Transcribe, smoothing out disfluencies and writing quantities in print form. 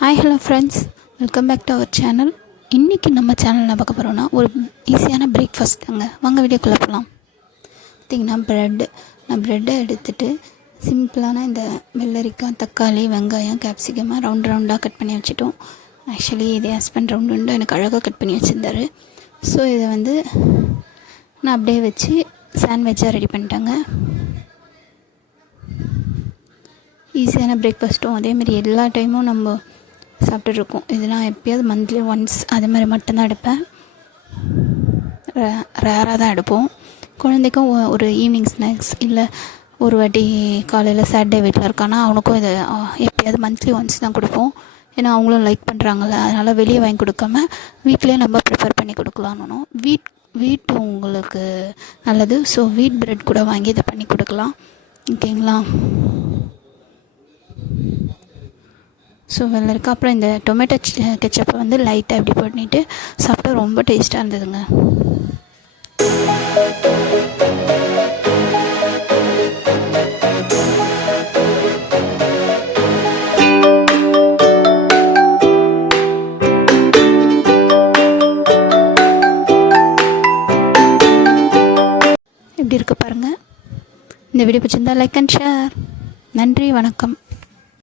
Hi hello friends, welcome back to our channel. இன்றைக்கி நம்ம சேனலில் பார்க்க போகிறோன்னா ஒரு ஈஸியான பிரேக்ஃபாஸ்ட் தாங்க. வாங்க வீடியோக்குள்ளே போகலாம். பார்த்திங்கன்னா நான் ப்ரெட்டை எடுத்துகிட்டு சிம்பிளான இந்த வெள்ளரிக்காய், தக்காளி, வெங்காயம், கேப்சிகமாக ரவுண்டாக கட் பண்ணி வச்சுட்டோம். ஆக்சுவலி இதே ஹஸ்பண்ட் ரவுண்டு எனக்கு அழகாக கட் பண்ணி வச்சுருந்தாரு. ஸோ இதை நான் அப்படியே வச்சு சாண்ட்விட்சாக ரெடி பண்ணிட்டேங்க. ஈஸியான பிரேக்ஃபாஸ்ட்டும் அதேமாதிரி எல்லா டைமும் நம்ம சாப்பிட்டுட்ருக்கோம். இதெல்லாம் எப்போயாவது மந்த்லி ஒன்ஸ் அது மாதிரி மட்டும்தான் எடுப்பேன், ரேராக தான் எடுப்போம். குழந்தைக்கும் ஒரு ஈவினிங் ஸ்நாக்ஸ் இல்லை ஒரு வாட்டி காலையில் சாட்டர்டே வீட்டில் இருக்கானா அவனுக்கும் இதை எப்போயாவது மந்த்லி ஒன்ஸ் தான் கொடுப்போம். ஏன்னா அவங்களும் லைக் பண்ணுறாங்கல்ல, அதனால் வெளியே வாங்கி கொடுக்காம வீட்டிலே நம்ம ப்ரிப்பேர் பண்ணி கொடுக்கலான்னு வீட் உங்களுக்கு நல்லது. ஸோ வீட் பிரெட் கூட வாங்கி இதை பண்ணி கொடுக்கலாம், ஓகேங்களா? ஸோ வெள்ளரிக்கா அப்புறம் இந்த டொமேட்டோ கெச்சப்பை லைட்டாக இப்படி பண்ணிவிட்டு சாப்பிட்டா ரொம்ப டேஸ்ட்டாக இருந்ததுங்க. எப்படி இருக்குது பாருங்கள். இந்த வீடியோ பிடிச்சிருந்தா லைக் அண்ட் ஷேர். நன்றி, வணக்கம்.